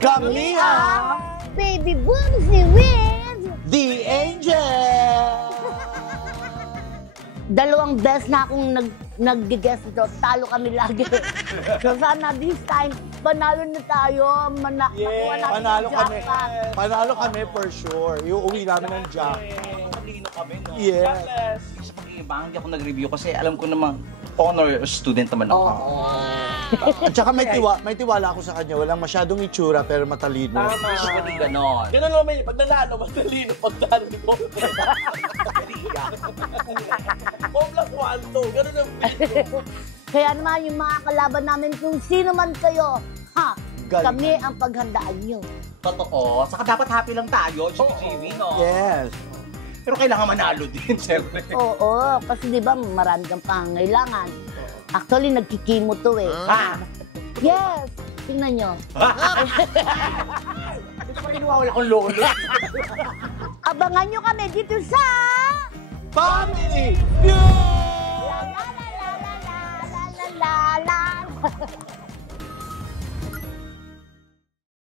Kami ang Baby Boomsy with The Angel! Dalawang beses na akong nag-guest ito. Talo kami lagi. So sana this time, panalo na tayo. Nakuha natin Panalo yung kami. jackpot. Panalo kami for sure. Iuwi namin ng jackpot. Matalino kami, no? Yes. Sa pag-iibang, hindi ako nag-review kasi alam ko namang honor student naman ako. At saka may tiwala ako sa kanya. Walang masyadong itsura pero matalino. Tama. Usually ganon. Ganun naman yun. Pag nanalo, mas talino. Pag talo ni Bob. Bob lang kwanto. Ganun ang video. Kaya naman yung mga kalaban namin, kung sino man kayo, Galing. kami ang paghandaan nyo. Totoo. Saka dapat happy lang tayo, GGV, no? Yes. Pero kailangan manalo din, siyempre. Oo, kasi di ba marami kang pangangailangan. Actually, nagkikimo to eh. Yes! Tingnan nyo. Ito pa rin wala akong lolo. Abangan nyo kami dito sa... Family Feud!